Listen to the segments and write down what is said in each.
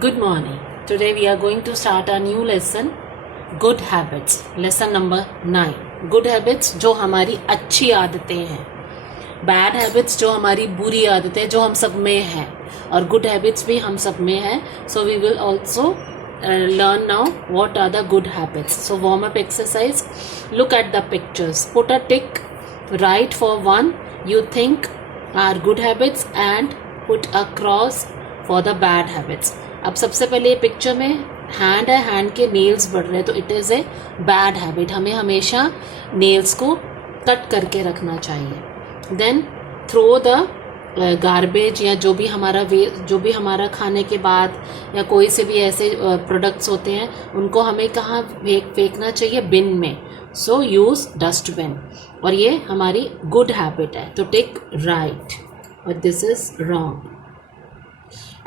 Good morning. Today we are going to start a new lesson, Good Habits. Lesson number 9. Good habits जो हमारी अच्छी आदतें हैं, bad habits जो हमारी बुरी आदतें जो हम सब में हैं, और गुड हैबिट्स भी हम सब में हैं. So we will also learn now what are the good habits. So warm up exercise. Look at the pictures. Put a tick. Write for one you think are good habits and put a cross for the bad habits. अब सबसे पहले ये picture में hand है, hand के nails बढ़ रहे हैं, तो it is a bad habit. हमें हमेशा नेल्स को कट करके रखना चाहिए. देन थ्रो द गार्बेज, या जो भी हमारा खाने के बाद या कोई से भी ऐसे प्रोडक्ट्स होते हैं उनको हमें कहाँ फेंकना चाहिए? बिन में. So use dustbin. और ये हमारी गुड हैबिट है, तो टेक राइट, और this is wrong.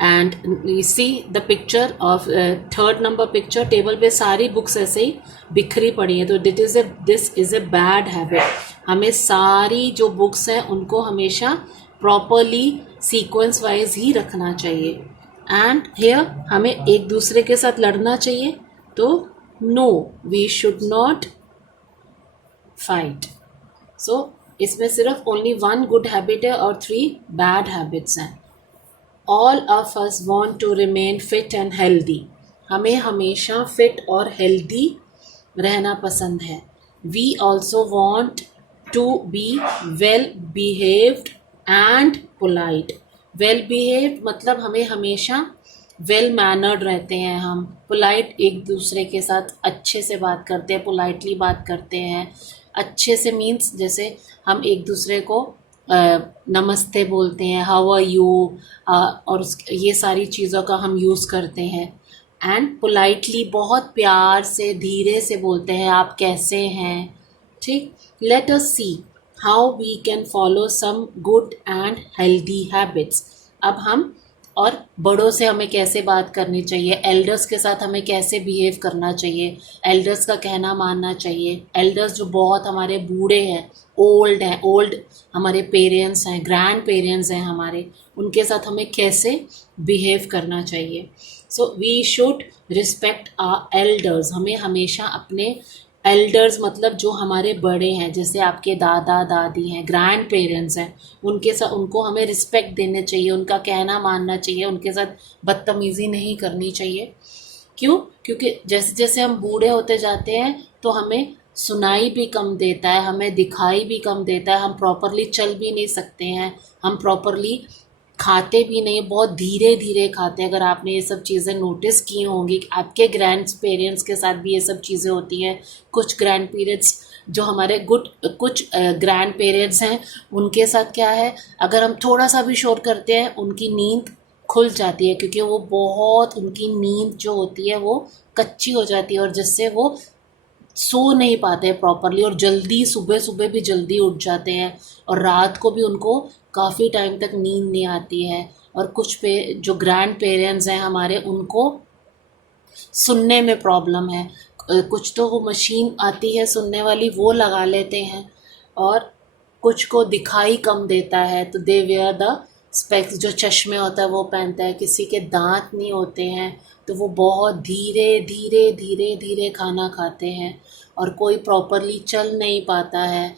And you see the picture of third number picture. Table पे सारी बुक्स ऐसे ही बिखरी पड़ी हैं, तो this is a bad habit. हमें सारी जो बुक्स हैं उनको हमेशा प्रॉपरली सीक्वेंस वाइज ही रखना चाहिए. एंड हियर हमें एक दूसरे के साथ लड़ना चाहिए, तो no, we should not fight. So इसमें सिर्फ ओनली वन गुड हैबिट है और 3 बैड हैबिट्स हैं. All of us want to remain fit and healthy. हमें हमेशा फिट और हेल्दी रहना पसंद है. We also want to be well behaved and polite. Well behaved मतलब हमें हमेशा well mannered रहते हैं हम. Polite एक दूसरे के साथ अच्छे से बात करते हैं, politely बात करते हैं. अच्छे से मीन्स जैसे हम एक दूसरे को नमस्ते बोलते हैं, हाउ आर यू, और ये सारी चीज़ों का हम यूज़ करते हैं. एंड पोलाइटली बहुत प्यार से धीरे से बोलते हैं, आप कैसे हैं. ठीक. Let us see how we can follow some good and healthy habits. अब हम और बड़ों से हमें कैसे बात करनी चाहिए, एल्डर्स के साथ हमें कैसे बिहेव करना चाहिए, एल्डर्स का कहना मानना चाहिए. एल्डर्स जो बहुत हमारे बूढ़े हैं, ओल्ड हमारे पेरेंट्स हैं, ग्रैंड पेरेंट्स हैं हमारे, उनके साथ हमें कैसे बिहेव करना चाहिए. So we should respect our elders. हमें हमेशा अपने एल्डर्स मतलब जो हमारे बड़े हैं, जैसे आपके दादा दादी हैं, ग्रैंड पेरेंट्स हैं, उनके साथ उनको हमें रिस्पेक्ट देने चाहिए, उनका कहना मानना चाहिए, उनके साथ बदतमीज़ी नहीं करनी चाहिए. क्यों? क्योंकि जैसे जैसे हम बूढ़े होते जाते हैं तो हमें सुनाई भी कम देता है, हमें दिखाई भी कम देता है, हम प्रॉपरली चल भी नहीं सकते हैं, हम प्रॉपरली खाते भी नहीं, बहुत धीरे धीरे खाते हैं. अगर आपने ये सब चीज़ें नोटिस की होंगी, आपके ग्रैंड पेरेंट्स के साथ भी ये सब चीज़ें होती हैं. कुछ ग्रैंड पेरेंट्स जो हमारे कुछ ग्रैंड पेरेंट्स हैं, उनके साथ क्या है, अगर हम थोड़ा सा भी शोर करते हैं उनकी नींद खुल जाती है, क्योंकि वो बहुत उनकी नींद जो होती है वो कच्ची हो जाती है, और जिससे वो सो नहीं पाते हैं प्रॉपरली, और जल्दी सुबह भी जल्दी उठ जाते हैं, और रात को भी उनको काफ़ी टाइम तक नींद नहीं आती है. और कुछ जो ग्रैंड पेरेंट्स हैं हमारे, उनको सुनने में प्रॉब्लम है. कुछ तो वो मशीन आती है सुनने वाली, वो लगा लेते हैं, और कुछ को दिखाई कम देता है तो दे वेयर द स्पेक्स, जो चश्मे होता है वो पहनता है. किसी के दांत नहीं होते हैं तो वो बहुत धीरे धीरे खाना खाते हैं, और कोई प्रॉपरली चल नहीं पाता है.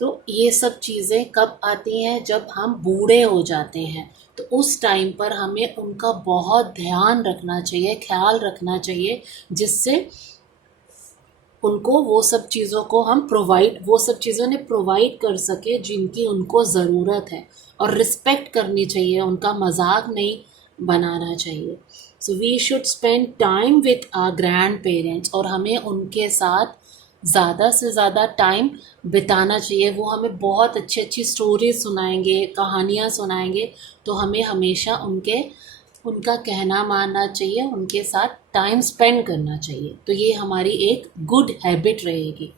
तो ये सब चीज़ें कब आती हैं? जब हम बूढ़े हो जाते हैं. तो उस टाइम पर हमें उनका बहुत ध्यान रखना चाहिए, ख्याल रखना चाहिए, जिससे उनको वो सब चीज़ों को हम वो सब चीज़ों ने प्रोवाइड कर सके जिनकी उनको ज़रूरत है. और रिस्पेक्ट करनी चाहिए, उनका मजाक नहीं बनाना चाहिए. So we should spend time with our grandparents. और हमें उनके साथ ज़्यादा से ज़्यादा टाइम बिताना चाहिए. वो हमें बहुत अच्छी अच्छी स्टोरीज सुनाएंगे, कहानियाँ सुनाएंगे, तो हमें हमेशा उनका कहना मानना चाहिए, उनके साथ टाइम स्पेंड करना चाहिए. तो ये हमारी एक गुड हैबिट रहेगी.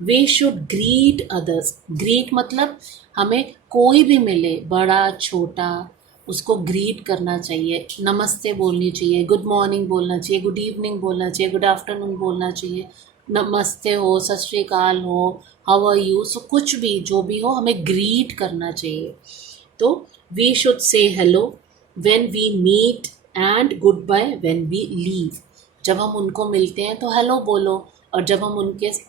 We should greet others. Greet मतलब हमें कोई भी मिले, बड़ा छोटा, उसको ग्रीट करना चाहिए. नमस्ते बोलनी चाहिए, गुड मॉर्निंग बोलना चाहिए, गुड इवनिंग बोलना चाहिए, गुड आफ्टरनून बोलना चाहिए, नमस्ते हो, सत श्री अकाल हो, हाउ आर यू. सो कुछ भी जो भी हो हमें ग्रीट करना चाहिए. तो we should say hello when we meet and goodbye when we leave. जब हम उनको मिलते हैं तो हेलो बोलो, और जब हम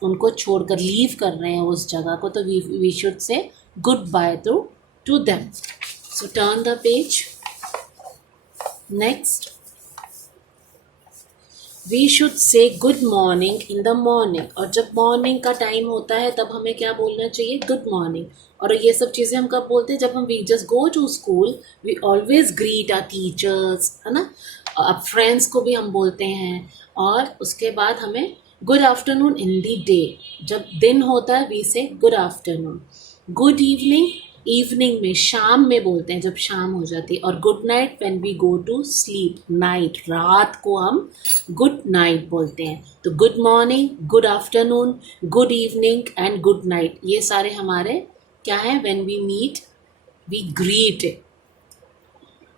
उनको छोड़कर लीव कर रहे हैं उस जगह को तो we should say goodbye to them. So turn the page. Next, we should say good morning in the morning, और जब मॉर्निंग का टाइम होता है तब हमें क्या बोलना चाहिए, गुड मॉर्निंग। और ये सब चीज़ें हम कब बोलते हैं, जब हम we just go to school we always greet our teachers, है ना। अब फ्रेंड्स को भी हम बोलते हैं। और उसके बाद हमें good afternoon in the day, जब दिन होता है वी से good afternoon. Good evening, evening में शाम में बोलते हैं जब शाम हो जाती है। और good night when we go to sleep, night रात को हम गुड नाइट बोलते हैं। तो good morning, good afternoon, good evening and good night, ये सारे हमारे क्या है, when we meet we greet.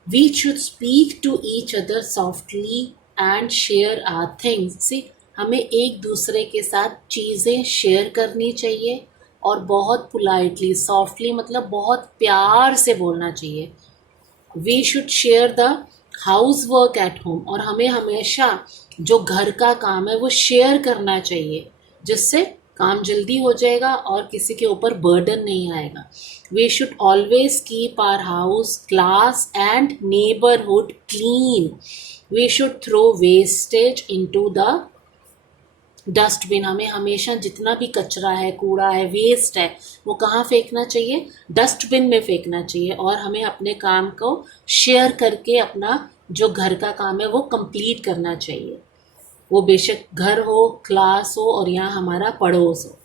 We should speak to each other softly and share our things. See, हमें एक दूसरे के साथ चीज़ें शेयर करनी चाहिए और बहुत पोलाइटली, सॉफ्टली मतलब बहुत प्यार से बोलना चाहिए। We should share the house work at home, और हमें हमेशा जो घर का काम है वो शेयर करना चाहिए, जिससे काम जल्दी हो जाएगा और किसी के ऊपर बर्डन नहीं आएगा। We should always keep our house, class and neighbourhood clean. We should throw wastage into the dustbin, हमें हमेशा जितना भी कचरा है, कूड़ा है, वेस्ट है, वो कहाँ फेंकना चाहिए, डस्टबिन में फेंकना चाहिए। और हमें अपने काम को शेयर करके अपना जो घर का काम है वो कंप्लीट करना चाहिए, वो बेशक घर हो, क्लास हो और यहाँ हमारा पड़ोस हो।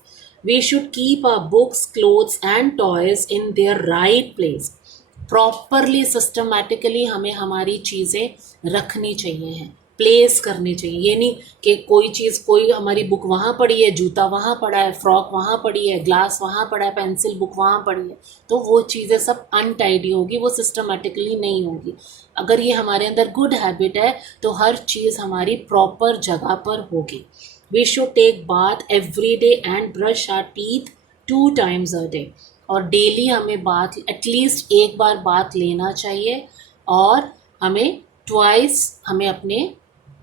We should keep our books, clothes and toys in their right place. Properly systematically हमें हमारी चीज़ें रखनी चाहिए हैं, प्लेस करनी चाहिए। ये नहीं कि कोई चीज़, कोई हमारी बुक वहाँ पड़ी है, जूता वहाँ पड़ा है, फ्रॉक वहाँ पड़ी है, ग्लास वहाँ पड़ा है, पेंसिल बुक वहाँ पड़ी है, तो वो चीज़ें सब अनटाइडी होगी, वो सिस्टमेटिकली नहीं होगी। अगर ये हमारे अंदर गुड हैबिट है तो हर चीज़ हमारी प्रॉपर जगह पर होगी। We should take bath every day and brush our teeth 2 times a day, और डेली हमें बाथ, एटलीस्ट एक बार बाथ लेना चाहिए। और हमें ट्वाइस हमें अपने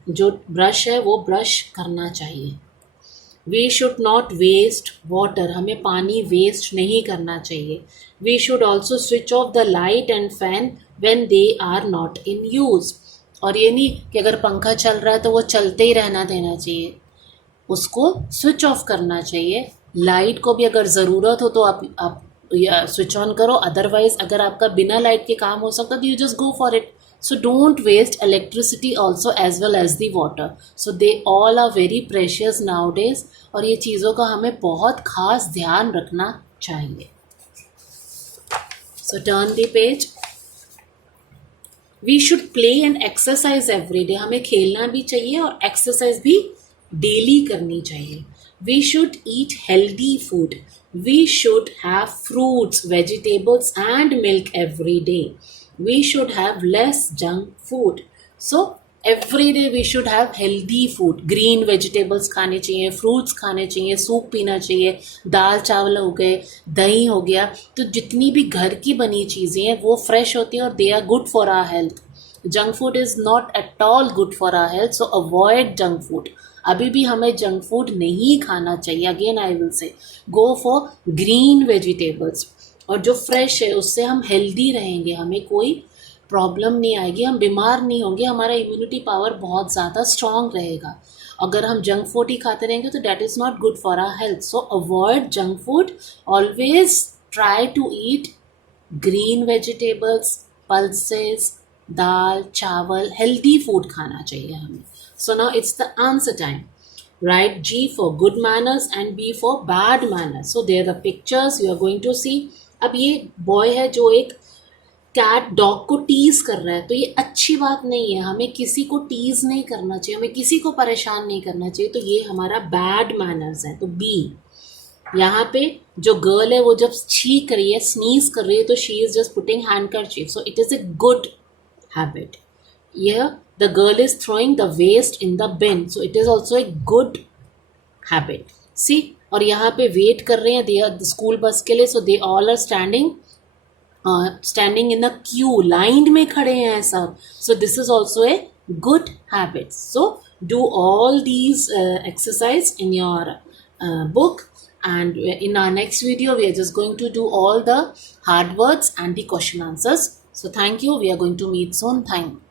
जो ब्रश है वो ब्रश करना चाहिए। We should not waste water, हमें पानी वेस्ट नहीं करना चाहिए। We should also switch off the light and fan when they are not in use, और ये नहीं कि अगर पंखा चल रहा है तो वो चलते ही रहना देना चाहिए, उसको स्विच ऑफ करना चाहिए। लाइट को भी अगर ज़रूरत हो तो आप स्विच ऑन करो, अदरवाइज अगर आपका बिना लाइट के काम हो सकता तो you just go for it. So don't waste electricity also as well as the water. So they all are very precious nowadays, और ये चीज़ों का हमें बहुत खास ध्यान रखना चाहिए। So turn the page. We should play and exercise every day. हमें खेलना भी चाहिए और एक्सरसाइज भी डेली करनी चाहिए। We should eat healthy food. We should have fruits, vegetables and milk every day. We should have less junk food. So every day we should have healthy food. Green vegetables खाने चाहिए, fruits खाने चाहिए, soup पीना चाहिए, दाल चावल हो गए, दही हो गया। तो जितनी भी घर की बनी चीज़ें हैं वो फ्रेश होती हैं और they are good for our health. Junk food is not at all good for our health, so avoid junk food. अभी भी हमें जंक फूड नहीं खाना चाहिए। Again I will say go for green vegetables, और जो फ्रेश है उससे हम हेल्दी रहेंगे, हमें कोई प्रॉब्लम नहीं आएगी, हम बीमार नहीं होंगे, हमारा इम्यूनिटी पावर बहुत ज़्यादा स्ट्रॉन्ग रहेगा। अगर हम जंक फूड ही खाते रहेंगे तो that is not good for our health. So avoid junk food, always try to eat green vegetables, pulses, दाल चावल, हेल्दी फूड खाना चाहिए हमें। So now it's the answer time. Write G for good manners and B for bad manners. So there are the pictures you are going to see. अब ये boy है जो एक कैट डॉग को tease कर रहा है, तो ये अच्छी बात नहीं है, हमें किसी को टीज नहीं करना चाहिए, हमें किसी को परेशान नहीं करना चाहिए, तो ये हमारा बैड मैनर्स है। तो बी, यहाँ पे जो गर्ल है वो जब छींक रही है, स्नीज कर रही है, तो she is just putting handkerchief, so it is a good habit. यह the girl is throwing the waste in the bin, so it is also a good habit. See, और यहाँ पे वेट कर रहे हैं they are the school बस के लिए, so they all are standing standing in a Q, line में खड़े हैं सब. So this is also a good habit. So do all these exercise in your book, and in our next video we are just going to do all the hard words and the question answers. So thank you. We are going to meet soon. Thank you.